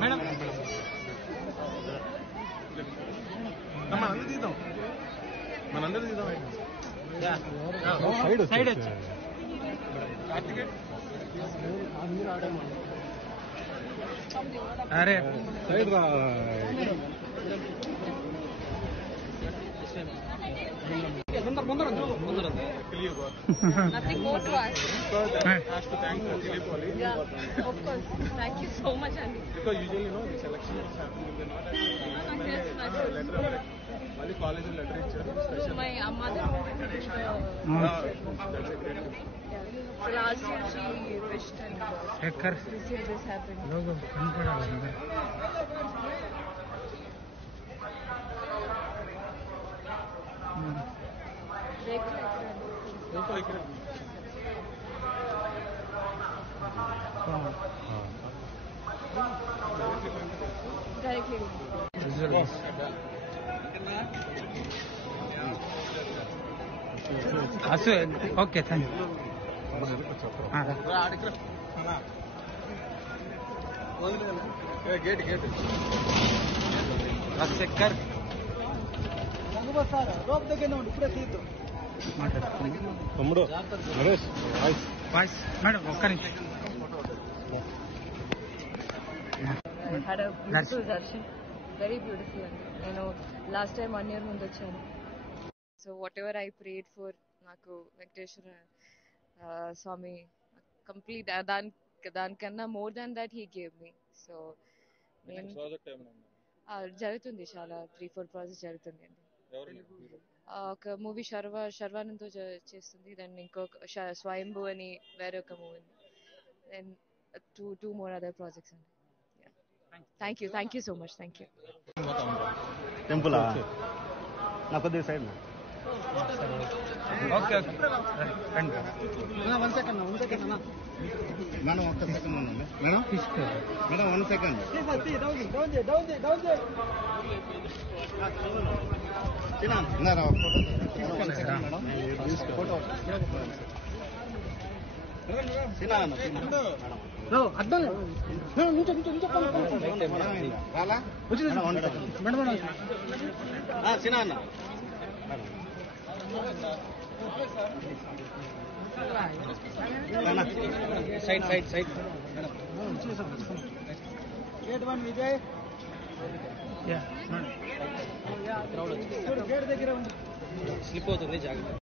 Madam మనందరూ తీద్దాం side వచ్చి అరే సైడ్ రా Nothing more to ask. Has to thank Dilip Wali. Yeah, of course. Thank you so much, Andy. Because usually, the selection is happening in the not letter. Mali college letter So my mother wanted to wish that's a great gift. so last year she wished and this year this happened. Directly. Okay, thank you. Gate. Rajasekhar తమ్ముడు Naresh voice madam ఒక్క నిమిషం I had a beautiful darshan, very beautiful. You know, last time 1 year mundu vachanu. So whatever I prayed for, naku Venkateshwara Swami complete దానికన్నా more than that he gave me. So జరుగుతుంది చాలా 3-4 projects జరుగుతుందండి. ఒక movie శర్వానంద్తో చేస్తుంది, then ఇంకొక స్వయంభూ అని వేరే ఒక movie, then two more other projects అండి. Thank you so much. Thank you. Temple నా కొద్దిగా సైడ్ ఓకే రండి మేడం ఒక్క సెకండ్ ఉందండి madam madam 1 second side gate 1 Vijay slip అవుతుంది జాగ్రత్త.